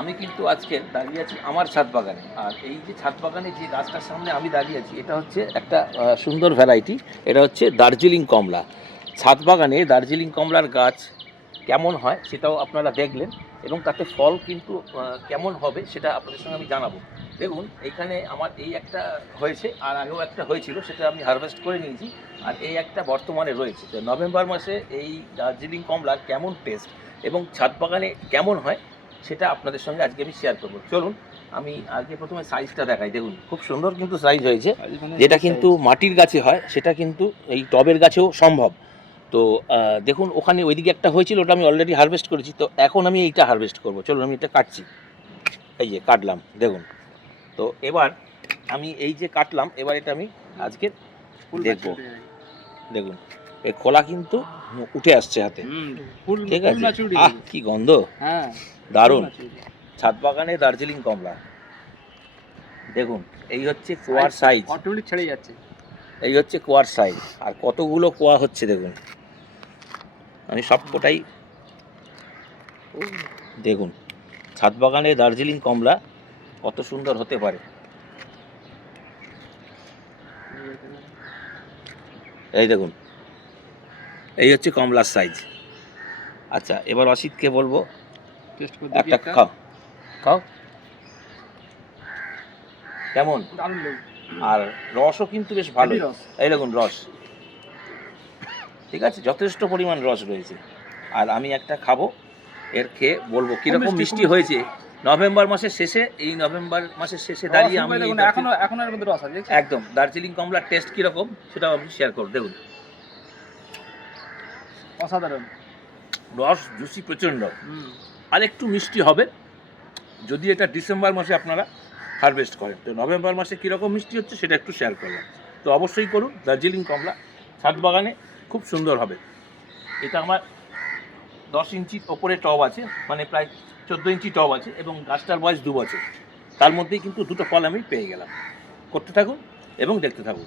আমি কিন্তু আজকে দাঁড়িয়ে আছি আমার ছাদ বাগানে। আর এই যে ছাদ বাগানে যে গাছটার সামনে আমি দাঁড়িয়ে আছি, এটা হচ্ছে একটা সুন্দর ভ্যারাইটি এটা হচ্ছে দার্জিলিং কমলা। ছাদ বাগানে দার্জিলিং কমলার গাছ কেমন হয় সেটাও আপনারা দেখলেন এবং তাতে ফল কিন্তু কেমন হবে সেটা আপনাদের সঙ্গে আমি জানাব। দেখুন, এখানে আমার এই একটা হয়েছে আর আগেও একটা হয়েছিল, সেটা আমি হারভেস্ট করে নিয়েছি। আর এই একটা বর্তমানে রয়েছে। তো নভেম্বর মাসে এই দার্জিলিং কমলার কেমন টেস্ট এবং ছাদ বাগানে কেমন হয় সেটা আপনাদের সঙ্গে আজকে আমি শেয়ার করব। চলুন আমি আগে প্রথমে সাইজটা দেখাই দেখুন। খুব সুন্দর কিন্তু সাইজ হয়েছে। যেটা কিন্তু মাটির গাছে হয় সেটা কিন্তু এই টবের গাছেও সম্ভব। তো দেখুন ওখানে ওইদিকে একটা হয়েছিল ওটা আমি অলরেডি হারভেস্ট করেছি। তো এখন আমি এইটা হারভেস্ট করব। চলুন আমি এটা কাটছি। এই যে কাটলাম দেখুন। তো এবার আমি এই যে কাটলাম এবার এটা আমি আজকে দেখব। দেখুন এই খোলা কিন্তু উঠে আসছে হাতে। ঠিক আছে? আহ কি গন্ধ। হ্যাঁ। দারুণ। ছাদ বাগানে দার্জিলিং কমলা। দেখুন এই হচ্ছে কোয়ার সাইজ অটোমেটিক ছেড়ে যাচ্ছে। এই হচ্ছে কোয়ার সাইজ আর কতগুলো কোয়া হচ্ছে দেখুন। আমি সব কোটাই দেখুন ছাদ বাগানে দার্জিলিং কমলা কত সুন্দর হতে পারে। এই দেখুন এই হচ্ছে কমলার সাইজ আচ্ছা এবার অসিতকে বলব। টেস্ট করে দেখি একটা খাও। খাও। কেমন? আর রসও কিন্তু বেশ ভালো। এই দেখুন রস। ঠিক আছে যথেষ্ট পরিমাণ রস রয়েছে। আর আমি একটা খাব এর খেয়ে বলব কীরকম মিষ্টি, মিষ্টি হয়েছে। নভেম্বর মাসের শেষে এই নভেম্বর মাসের শেষে দাঁড়িয়ে আমি দার্জিলিং- এখনও এখনও এর মধ্যে রস আছে একদম দার্জিলিং কমলার টেস্ট কীরকম সেটাও আমি শেয়ার করব দেখুন। অসাধারণ। রস জুসি প্রচণ্ড। হুম আর একটু মিষ্টি হবে। যদি এটা ডিসেম্বর মাসে আপনারা হারভেস্ট করেন। তো নভেম্বর মাসে কীরকম মিষ্টি হচ্ছে সেটা একটু শেয়ার করলাম। তো অবশ্যই করুন, দার্জিলিং কমলা ছাদ বাগানে খুব সুন্দর হবে। এটা আমার দশ ইঞ্চি ওপরে টব আছে মানে প্রায় চোদ্দ ইঞ্চি টব আছে এবং গাছটার বয়স দু বছর। তার মধ্যেই কিন্তু দুটো ফল আমি পেয়ে গেলাম। করতে থাকুন এবং দেখতে থাকুন।